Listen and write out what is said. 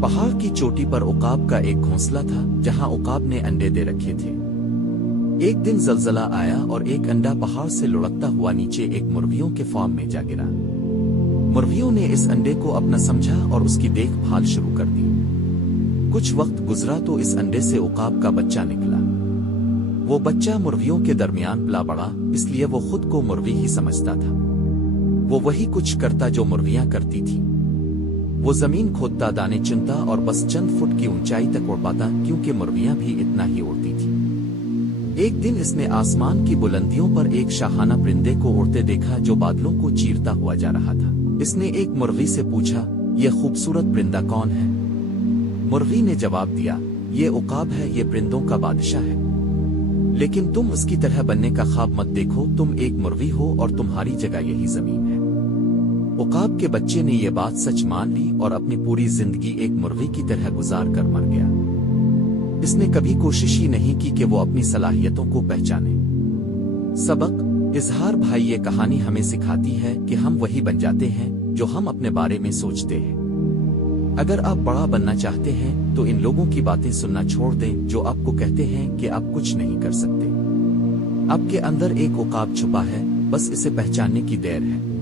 पहाड़ की चोटी पर उकाब का एक घोंसला था जहां उकाब ने अंडे दे रखे थे। एक दिन जलजला आया और एक अंडा पहाड़ से लुढ़कता हुआ नीचे एक मुर्गियों के फार्म में जा गिरा। मुर्गियों ने इस अंडे को अपना समझा और उसकी देखभाल शुरू कर दी। कुछ वक्त गुजरा तो इस अंडे से उकाब का बच्चा निकला। वो बच्चा मुर्गियों के दरमियान पला बड़ा, इसलिए वो खुद को मुर्गी ही समझता था। वो वही कुछ करता जो मुर्गियां करती थी। वो जमीन खोदता, दाने चुनता और बस चंद फुट की ऊंचाई तक उड़ पाता, क्योंकि मुर्गियां भी इतना ही उड़ती थी। एक दिन इसने आसमान की बुलंदियों पर एक शाहाना परिंदे को उड़ते देखा जो बादलों को चीरता हुआ जा रहा था। इसने एक मुर्गी से पूछा, यह खूबसूरत परिंदा कौन है? मुर्गी ने जवाब दिया, ये उकाब है, ये परिंदों का बादशाह है। लेकिन तुम उसकी तरह बनने का ख्वाब मत देखो, तुम एक मुर्गी हो और तुम्हारी जगह यही जमीन है। उकाब के बच्चे ने यह बात सच मान ली और अपनी पूरी जिंदगी एक मुर्गी की तरह गुजार कर मर गया। इसने कभी कोशिश ही नहीं की कि वो अपनी सलाहियतों को पहचाने। सबक इजहार भाई, ये कहानी हमें सिखाती है कि हम वही बन जाते हैं जो हम अपने बारे में सोचते हैं। अगर आप बड़ा बनना चाहते हैं तो इन लोगों की बातें सुनना छोड़ दें जो आपको कहते हैं कि आप कुछ नहीं कर सकते। आपके अंदर एक उकाब छुपा है, बस इसे पहचानने की देर है।